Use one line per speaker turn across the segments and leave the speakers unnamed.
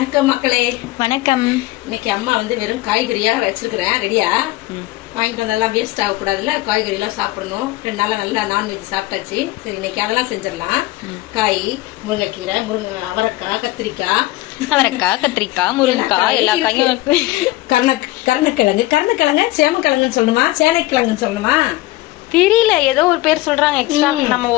வணக்கம் மக்களே.
வணக்கம்.
இன்னைக்கு அம்மா வந்து வெறும் காய்கறியா வச்சிருக்கிறேன். ரெடியா வாங்கிட்டு வந்ததெல்லாம் வேஸ்ட் ஆகக்கூடாதுல்ல? காய்கறி எல்லாம் சாப்பிடணும். ரெண்டு நாளா நல்லா நான்வெஜ் சாப்பிட்டாச்சு. சரி இன்னைக்கு அதெல்லாம் செஞ்சிடலாம். காய் முருங்கைக்கீரை முருங்கை அவரைக்காய் கத்திரிக்காய்.
அவரைக்காய் கத்திரிக்காய் முருங்கைக்காய் எல்லா காயும்
கருண கருணக்கிழங்கு. கருணக்கிழங்கு சேமக்கிழங்குன்னு சொல்லணுமா? சேனைக்கிழங்குன்னு சொல்லணுமா?
தெரியல ஏதோ ஒரு பேர் சொல்றாங்க எக்ஸ்ட்ரா நம்ம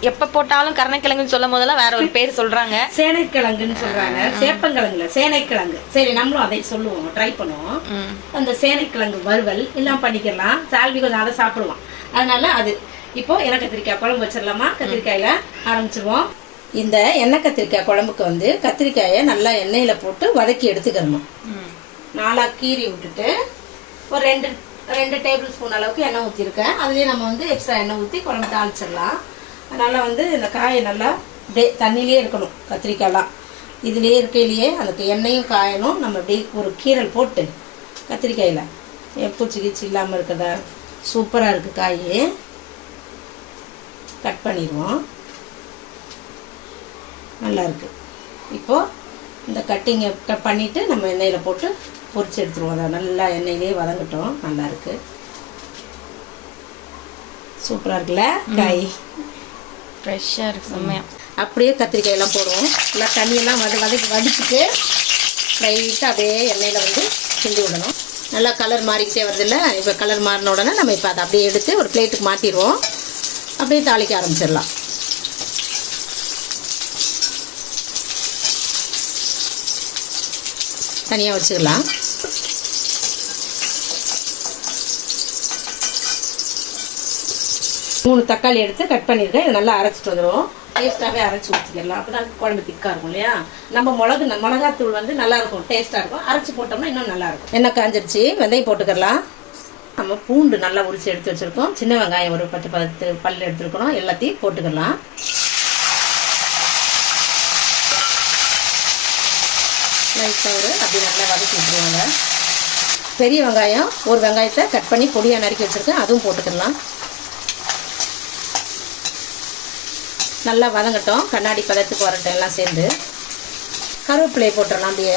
எப்ப போட்டாலும் கருணக்கிழங்குன்னு சொல்லும் போதெல்லாம் வேற ஒரு பேர் சொல்றாங்க.
சேனைக்கிழங்குன்னு சொல்றாங்க. சேப்பங்கிழங்குல சேனைக்கிழங்கு. சரி நம்மளும் அதை சொல்லுவோம் ட்ரை பண்ணுவோம். அந்த சேனைக்கிழங்கு வறுவல் எல்லாம் பண்ணிக்கலாம். சால்வி கொஞ்சம் அதை சாப்பிடுவோம். அதனால அது இப்போ எண்ணெய் கத்திரிக்காய் குழம்பு வச்சிடலாமா? கத்திரிக்காயில ஆரம்பிச்சிருவோம். இந்த எண்ணெய் கத்திரிக்காய் குழம்புக்கு வந்து கத்திரிக்காயை நல்லா எண்ணெயில போட்டு வதக்கி எடுத்துக்கிறணும்
ம்.
நாலா கீறி விட்டுட்டு ஒரு ரெண்டு ரெண்டு டேபிள் ஸ்பூன் அளவுக்கு எண்ணெய் ஊற்றிருக்கேன் அதுலேயே நம்ம வந்து எக்ஸ்ட்ரா எண்ணெய் ஊற்றி குழம்பு தாளிச்சிடலாம். அதனால் வந்து இந்த காயை நல்லா டே தண்ணியிலே இருக்கணும் கத்திரிக்காயெலாம். இதுலேயே இருக்கையிலேயே அதுக்கு எண்ணெயும் காயணும் நம்ம அப்படியே ஒரு கீரல் போட்டு கத்திரிக்காயில். பூச்சி கீச்சி இல்லாமல் இருக்குதா? சூப்பராக இருக்குது காய். கட் பண்ணிடுவோம். நல்லாயிருக்கு இப்போது இந்த கட்டிங்கை கட் பண்ணிவிட்டு நம்ம எண்ணெயில் போட்டு பொரிச்சு எடுத்துருவோம். அதை நல்லா எண்ணெயிலே வதங்கட்டும். நல்லா இருக்கு. சூப்பராக இருக்குல்ல? காய்.
ஃப்ரெஷ்ஷா இருக்கு. செம்மையா.
அப்படியே கத்திரிக்காய் எல்லாம் போடுவோம். நல்லா தண்ணியெல்லாம் வத வதக்கி வடிச்சிட்டு லைட்டாக அப்படியே எண்ணெயில் வந்து கிண்டி விடணும். நல்லா கலர் மாறிக்கிட்டே வருதுல்ல? இப்போ கலர் மாறின உடனே நம்ம இப்போ அதை அப்படியே எடுத்து ஒரு பிளேட்டுக்கு மாட்டிடுவோம் அப்படியே தாளிக்க ஆரம்பிச்சிடலாம். தனியாக வச்சுக்கலாம். மூணு தக்காளி எடுத்து கட் பண்ணியிருக்கேன். இதை நல்லா அரைச்சிட்டு வந்துடுவோம் டேஸ்ட்டாகவே அரைச்சி ஊற்றிக்கலாம் அப்போ தான் குழம்பு திக்காக இருக்கும் இல்லையா? நம்ம மிளகு மிளகாத்தூள் வந்து நல்லா இருக்கும். டேஸ்ட்டாக இருக்கும். அரைச்சி போட்டோம்னா இன்னும் நல்லா இருக்கும். எண்ணெய் காஞ்சிருச்சு. வெந்தயம் போட்டுக்கலாம். நம்ம பூண்டு நல்லா உரிச்சு எடுத்து வச்சிருக்கோம். சின்ன வெங்காயம் ஒரு பத்து பத்து பல் எடுத்துருக்கணும். எல்லாத்தையும் போட்டுக்கலாம். லைட்டாக ஒரு அப்படி நல்லா வதக்கி விட்டுருவாங்க. பெரிய வெங்காயம் ஒரு வெங்காயத்தை கட் பண்ணி பொடியாக நறுக்கி வச்சுருக்கேன். அதுவும் போட்டுக்கலாம். நல்லா வதங்கட்டும். கண்ணாடி பதத்துக்கு வரட்டும் எல்லாம் சேர்ந்து. கருவேப்பிலையை போட்டுடலாம் அப்படியே.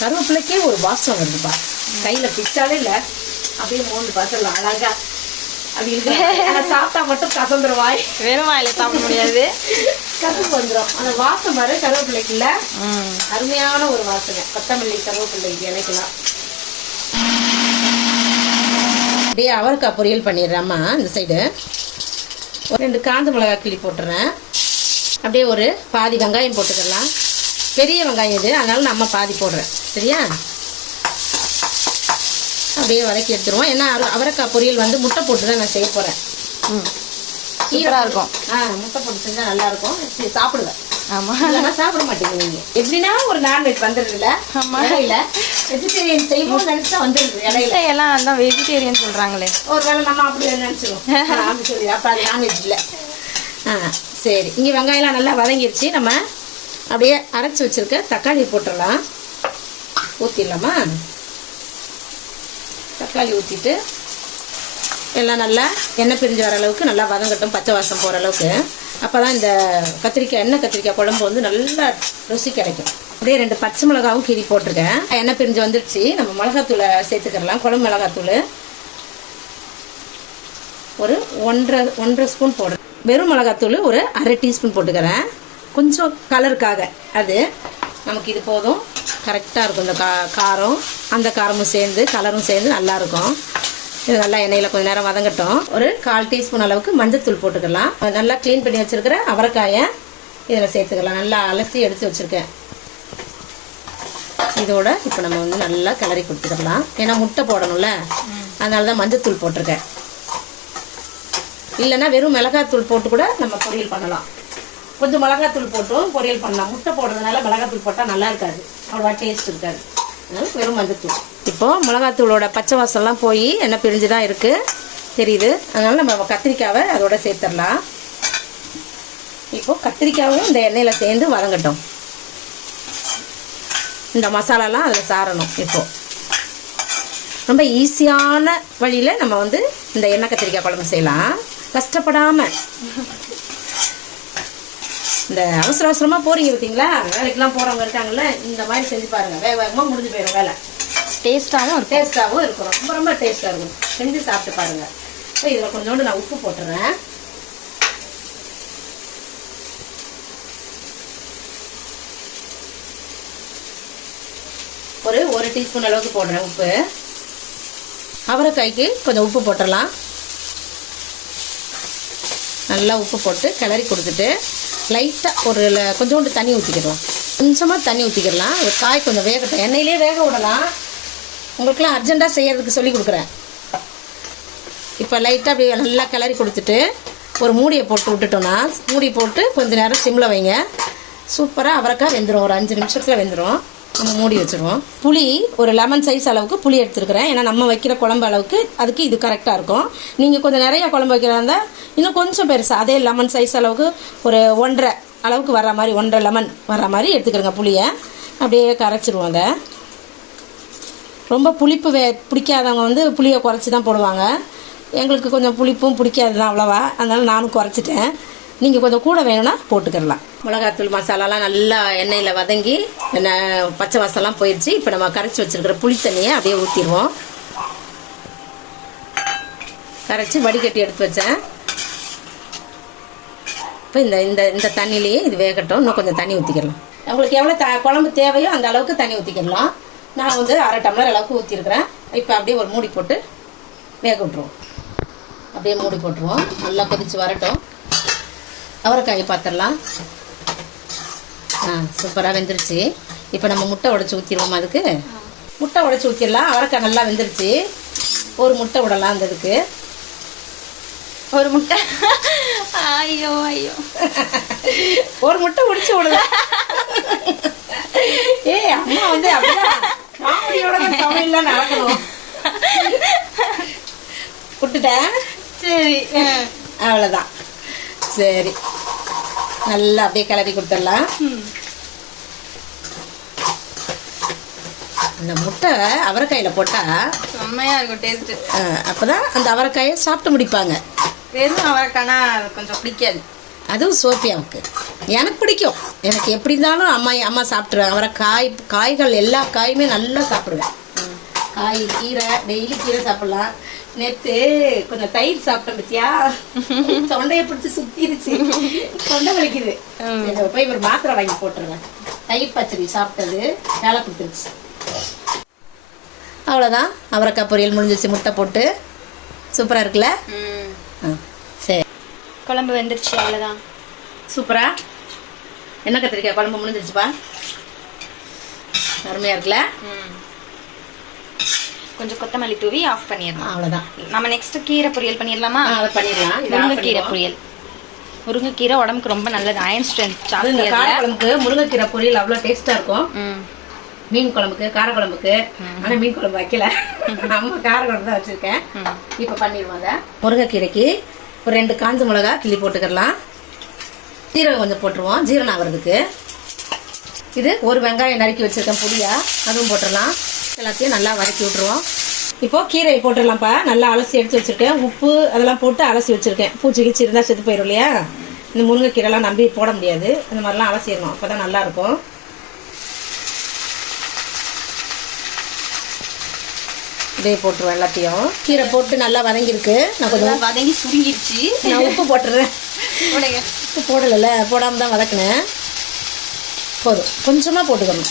கருவேப்பிலைக்கே ஒரு வாசம் வருதுப்பா கையில் பிச்சாலே இல்லை. அப்படியே மோந்து பார்த்துடலாம் அழகா. அப்படி இருக்கு. சாப்பிட்டா மட்டும் கசந்துருவாய்.
வெறும் வாயில சாப்பிட முடியாது.
கசப்பு வந்துடும் அந்த வாசம் பாரு கருவேப்பிலைக்கு இல்லை.
ம்.
அருமையான ஒரு வாசனை. கொத்தமல்லி கருவேப்பிலை இணைக்கலாம். அப்படியே அவரைக்காய் பொரியல் பண்ணிடுறேம்மா இந்த சைடு ரெண்டு காஞ்ச மிளகாய் கிள்ளி போட்டுறேன். அப்படியே ஒரு பாதி வெங்காயம் போட்டுக்கலாம். பெரிய வெங்காயம் இது அதனால நம்ம பாதி போடுறேன். சரியா? அப்படியே வதக்கி எடுத்துருவோம். ஏன்னா அவ- அவரைக்காய் பொரியல் வந்து முட்டை போட்டு தான் நான் செய்ய போகிறேன்
ம். சூப்பரா இருக்கும்.
ஆ முட்டை போட்டு செஞ்சால் நல்லா இருக்கும். சரி, சாப்பிடுவேன்
ஆமா.
இல்லைன்னா சாப்பிட மாட்டீங்க எப்படின்னா ஒரு நான்வெஜ் வந்துடுதுல
ஆமா.
இடையில வெஜிடேரியன் செய்வோம்னு நினைச்சா வந்துடுது இடையில.
எல்லாம் அதான் வெஜிடேரியன் சொல்றாங்களே.
ஒருவேளை நம்ம அப்படி நினைச்சிருவோம். அப்படி சொல்லி அப்ப அது நான்வெஜ் இல்லை. ஆ சரி. இங்கே வெங்காயம்லாம் நல்லா வதங்கிருச்சு. நம்ம அப்படியே அரைச்சி வச்சிருக்க தக்காளி போட்டுடலாம். ஊற்றிடலாமா தக்காளி ஊற்றிட்டு எல்லாம் நல்லா எண்ணெய் பிரிஞ்சு வர அளவுக்கு நல்லா வதங்கட்டும் பச்சை வாசம் போகிற அளவுக்கு. அப்போ தான் இந்த கத்திரிக்காய் எண்ணெய் கத்திரிக்காய் குழம்பு வந்து நல்லா ருசி கிடைக்கும். அப்படியே ரெண்டு பச்சை மிளகாவும் கீறி போட்டிருக்கேன். எண்ணெய் பிரிஞ்சு வந்துடுச்சு. நம்ம மிளகாத்தூளை சேர்த்துக்கிறலாம். குழம்பு மிளகாத்தூள். ஒரு ஒன்றரை ஒன்றரை ஸ்பூன் போடுறேன். வெறும் மிளகாத்தூள் ஒரு அரை டீஸ்பூன் போட்டுக்கிறேன். கொஞ்சம் கலருக்காக. அது நமக்கு இது போதும். கரெக்டாக இருக்கும். இந்த கா காரம் அந்த காரமும் சேர்ந்து கலரும் சேர்ந்து நல்லாயிருக்கும் இது நல்லா எண்ணெயில் கொஞ்ச நேரம் வதங்கட்டும். ஒரு கால் டீஸ்பூன் அளவுக்கு மஞ்சத்தூள் போட்டுக்கலாம். நல்லா க்ளீன் பண்ணி வச்சிருக்கிற அவரைக்காயை இதில் சேர்த்துக்கலாம். நல்லா அலசி எடுத்து வச்சுருக்கேன். இதோட இப்போ நம்ம வந்து நல்லா கிளறி கொடுத்துக்கலாம். ஏன்னா முட்டை போடணும்ல. அதனால தான் மஞ்சத்தூள் போட்டிருக்கேன். இல்லைன்னா வெறும் மிளகாத்தூள் போட்டு கூட நம்ம பொரியல் பண்ணலாம். கொஞ்சம் மிளகாத்தூள் போட்டும் பொரியல் பண்ணலாம். முட்டை போடுறதுனால மிளகாத்தூள் போட்டால் நல்லா இருக்காது. அவ்வளோவா டேஸ்ட் இருக்காது. அதனால வெறும் மஞ்சத்தூள். இப்போ மிளகாத்தூளோட பச்சை வாசம்லாம் போய் எண்ணெய் பிரிஞ்சு தான் இருக்குது தெரியுது. அதனால நம்ம கத்திரிக்காவை அதோட சேர்த்துடலாம். இப்போது கத்திரிக்காவும் இந்த எண்ணெயில் சேர்ந்து வதங்கட்டும். இந்த மசாலாலாம் அதில் சாரணும் இப்போ. ரொம்ப ஈஸியான வழியில் நம்ம வந்து இந்த எண்ணெய் கத்திரிக்காய் குழம்பு செய்யலாம். கஷ்டப்படாமல் இந்த அவசர அவசரமாக போகிறீங்க பார்த்தீங்களா வேலைக்கெல்லாம் போகிறவங்க இருக்காங்கல்ல இந்த மாதிரி செஞ்சு பாருங்கள் வேக வேகமாக முடிஞ்சு போயிடும் வேலை.
டேஸ்ட்டாகவும் இருக்கும்.
டேஸ்ட்டாகவும் இருக்கும். ரொம்ப ரொம்ப டேஸ்ட்டாக இருக்கும். செஞ்சு சாப்பிட்டு பாருங்க. இப்போ இதில் கொஞ்சோண்டு நான் உப்பு போட்டுறேன். ஒரு ஒரு டீஸ்பூன் அளவுக்கு போடுறேன் உப்பு. அவரைக்காய்க்கு கொஞ்சம் உப்பு போட்டுடலாம் நல்லா உப்பு போட்டு கிளறி கொடுத்துட்டு லைட்டாக ஒரு கொஞ்சோண்டு தண்ணி ஊற்றிக்கிடலாம் கொஞ்சமாக தண்ணி ஊற்றிக்கிடலாம் ஒரு காய் கொஞ்சம் வேகட்டும். எண்ணெயிலே வேக விடலாம். உங்களுக்குலாம் அர்ஜெண்ட்டாக செய்கிறதுக்கு சொல்லி கொடுக்குறேன். இப்போ லைட்டாக அப்படி நல்லா கிளறி கொடுத்துட்டு ஒரு மூடியை போட்டு விட்டுட்டோன்னா மூடி போட்டு கொஞ்சம் நேரம் சிம்மில் வைங்க. சூப்பராக அவரைக்காய் வெந்துடும் ஒரு அஞ்சு நிமிஷத்தில் வெந்துடும் நம்ம மூடி வச்சுருவோம். புளி ஒரு லெமன் சைஸ் அளவுக்கு புளி எடுத்துருக்கிறேன். ஏன்னா நம்ம வைக்கிற குழம்பு அளவுக்கு அதுக்கு இது கரெக்டாக இருக்கும். நீங்கள் கொஞ்சம் நிறையா குழம்பு வைக்கிறதா இருந்தால் இன்னும் கொஞ்சம் பெருசாக அதே லெமன் சைஸ் அளவுக்கு ஒரு ஒன்றரை அளவுக்கு வர்ற மாதிரி ஒன்றரை லெமன் வர்ற மாதிரி எடுத்துக்கிறோங்க புளியை. அப்படியே கரைச்சிருவோம் அதை. ரொம்ப புளிப்பு வே பிடிக்காதவங்க வந்து புளியை குறைச்சி தான் போடுவாங்க. எங்களுக்கு கொஞ்சம் புளிப்பும் பிடிக்காது தான் அவ்வளோவா. அதனால் நானும் குறைச்சிட்டேன். நீங்கள் கொஞ்சம் கூட வேணும்னா போட்டுக்கிடலாம். மிளகாத்தூள் மசாலாலாம் நல்லா எண்ணெயில் வதங்கி என்ன பச்சை வாசம்லாம் போயிடுச்சு. இப்போ நம்ம கரைச்சி வச்சிருக்கிற புளி தண்ணியை அப்படியே ஊற்றிடுவோம் கரைச்சி வடிகட்டி எடுத்து வச்சேன். இப்போ இந்த இந்த இந்த தண்ணியிலேயே இது வேகட்டும். இன்னும் கொஞ்சம் தண்ணி ஊற்றிக்கிடலாம் உங்களுக்கு எவ்வளோ த குழம்பு தேவையோ அந்த அளவுக்கு தண்ணி ஊற்றிக்கிடலாம் நான் வந்து அரை டம்ளர் அளவுக்கு ஊற்றிருக்கிறேன் இப்போ அப்படியே ஒரு மூடி போட்டு வேக விட்ருவோம் அப்படியே மூடி போட்டுருவோம். நல்லா கொதிச்சு வரட்டும். அவரைக்காயை பார்த்துடலாம் ஆ சூப்பராக வெந்துருச்சு. இப்போ நம்ம முட்டை உடச்சி ஊற்றிடுவோம் அதுக்கு? முட்டை உடச்சி ஊற்றிடலாம் அவரைக்காய் நல்லா வெந்துருச்சு. ஒரு முட்டை விடலாம் அந்த இதுக்கு.
ஒரு முட்டை. ஐயோ ஐயோ.
ஒரு முட்டை உடிச்சு விடலாம். ஏய் அம்மா வந்து அப்படிதான். நடக்கணும். விட்டுட்டேன்
சரி.
அவ்வளோதான் சரி. நல்லா அப்படியே கிளறி கொடுத்துடலாம். இந்த முட்டை அவரைக்காயில் போட்டால்
செம்மையா இருக்கும் டேஸ்ட்
அப்போ தான் அந்த அவரைக்காயை சாப்பிட்டு முடிப்பாங்க.
வெறும் அவரைக்கானா கொஞ்சம் பிடிக்காது.
அதுவும் சோஃபியாவுக்கு. எனக்கு பிடிக்கும். எனக்கு எப்படி இருந்தாலும் அம்மா அம்மா சாப்பிட்ருவேன் அவரை காய் காய்கள் எல்லா காயுமே நல்லா சாப்பிடுவேன். காய் கீரை டெய்லி கீரை சாப்பிடலாம். நேத்து கொஞ்சம் தயிர் சாப்பிட்டேன் பத்தியா? தொண்டையை பிடிச்சி சுத்திருச்சு தொண்டை வலிக்குது. போய் ஒரு மாத்திரை வாங்கி போட்டுருவேன். தயிர் பச்சடி சாப்பிட்டது. வேலை கொடுத்துருச்சு. அவ்வளோதான் அவரைக்காய் பொரியல் முடிஞ்சிச்சு முட்டை போட்டு. சூப்பராக இருக்குல்ல? ஆ.
குழம்பு வெந்துருச்சு அவ்வளோதான்
சூப்பரா? என்ன கத்திரிக்காய்? குழம்பு முடிஞ்சிருச்சுப்பா? அருமையா இருக்குல்ல?
கொஞ்சம் கொத்தமல்லி தூவி ஆஃப் பண்ணிடலாம்.
அவ்வளோதான்
நம்ம நெக்ஸ்ட் கீரை பொரியல் பண்ணிடலாமா?
அதை பண்ணிடலாம்.
முருங்கைக்கீரை. பொரியல். முருங்கைக்கீரை உடம்புக்கு ரொம்ப நல்லது. அயன் ஸ்ட்ரென்த்
கார குழம்புக்கு முருங்கைக்கீரை பொரியல் அவ்வளோ டேஸ்டா இருக்கும்.
ம்.
மீன் குழம்புக்கு கார குழம்புக்கு. ஆனா மீன் குழம்பு வைக்கல. நம்ம கார குழம்பு தான் வச்சிருக்கேன். இப்போ பண்ணிடுவோம் அதை. முருங்கைக்கீரைக்கு ஒரு ரெண்டு காஞ்ச மிளகா கிள்ளி போட்டுக்கிடலாம். ஜீரகம் கொஞ்சம் போட்டுருவோம். ஜீரணம் ஆகிறதுக்கு. இது ஒரு வெங்காயம் நறுக்கி வச்சுருக்கேன் பொடியா அதுவும் போட்டுடலாம். எல்லாத்தையும் நல்லா வதக்கி விட்ருவோம் இப்போது கீரையை போட்டுடலாம்ப்பா. நல்லா அலசி எடுத்து வச்சிருக்கேன். உப்பு அதெல்லாம் போட்டு அலசி வச்சுருக்கேன். பூச்சி கீச்சி இருந்தால் செத்து போயிடும் இல்லையா? இந்த முருங்கைக்கீரைலாம் நம்பி போட முடியாது. இந்த மாதிரிலாம் அலசிடணும். அப்போ தான் நல்லாயிருக்கும் இதே போட்டுருவோம் எல்லாத்தையும். கீரை போட்டு நல்லா வதங்கியிருக்கு. நான் கொஞ்சம்
வதங்கி சுருங்கிடுச்சு.
நான் உப்பு போட்டுறேன்.
உடைங்க.
உப்பு போடலைல்ல போடாமல் தான் வதக்கினேன். போதும். கொஞ்சமாக போட்டுக்கணும்.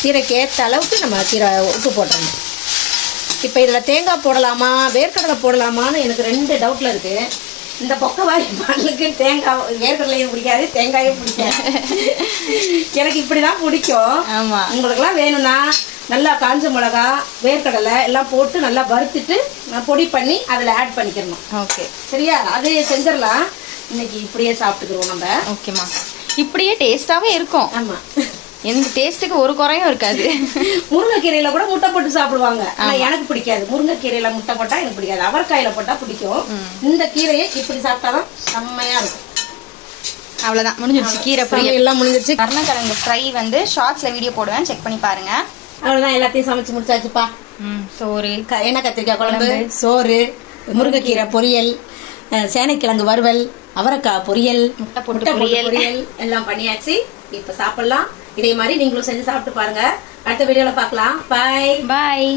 கீரைக்கு ஏற்ற அளவுக்கு நம்ம கீரை உப்பு போட்டுறணும். இப்போ இதில் தேங்காய் போடலாமா வேர்க்கடலை போடலாமான்னு எனக்கு ரெண்டு டவுட்டில் இருக்குது இந்த பொக்கவாய் மண்ணுக்கு தேங்காய் வேர்க்கடலையும் பிடிக்காது தேங்காயும் பிடிக்காது. எனக்கு இப்படி தான் பிடிக்கும்.
ஆமா.
உங்களுக்குலாம் வேணும்னா நல்லா காஞ்ச மிளகா வேர்க்கடலை எல்லாம் போட்டு நல்லா வறுத்துட்டு பொடி பண்ணி அதில் ஆட் பண்ணிக்கிறணும்
ஓகே.
சரியா? அது செஞ்சிடலாம். இன்னைக்கு இப்படியே சாப்பிட்டுக்கிறோம் நம்ம.
ஓகேம்மா. இப்படியே டேஸ்டாவே இருக்கும்.
ஆமா.
எந்த டேஸ்ட்டுக்கு ஒரு குறையும் இருக்காது.
முருங்கைக்கீரையில கூட முட்டை போட்டு சாப்பிடுவாங்க. ஆனா எனக்கு பிடிக்காது. முருங்கைக்கீரையில முட்டை போட்டா எனக்கு பிடிக்காது. அவரைக்காயில போட்டா பிடிக்கும். இந்த கீரையை இப்படி சாப்பிட்டாதான் செம்மையா இருக்கும்.
அவ்வளவுதான். முடிஞ்சிருச்சு கீரை பொரியல்.
எல்லாம் முடிஞ்சிருச்சு
கருணக்கிழங்கு ஃப்ரை வந்து ஷார்ட்ஸ்ல வீடியோ போடுவேன். செக் பண்ணி பாருங்க.
அவ்வளவுதான். எல்லாத்தையும் சமைச்சு முடிச்சாச்சுப்பா.
ம் சோறு.
க- எண்ணெய் கத்திரிக்காய் குழம்பு? சோறு. முருங்கைக்கீரை பொரியல். சேனைக்கிழங்கு வறுவல். அவரைக்காய் பொரியல்.
முட்டை போட்டு.
பொரியல். எல்லாம் பண்ணியாச்சு. இப்ப சாப்பிடலாம். இதே மாதிரி நீங்களும் செஞ்சு சாப்பிட்டு பாருங்க. அடுத்த வீடியோல பார்க்கலாம். பாய்
பாய்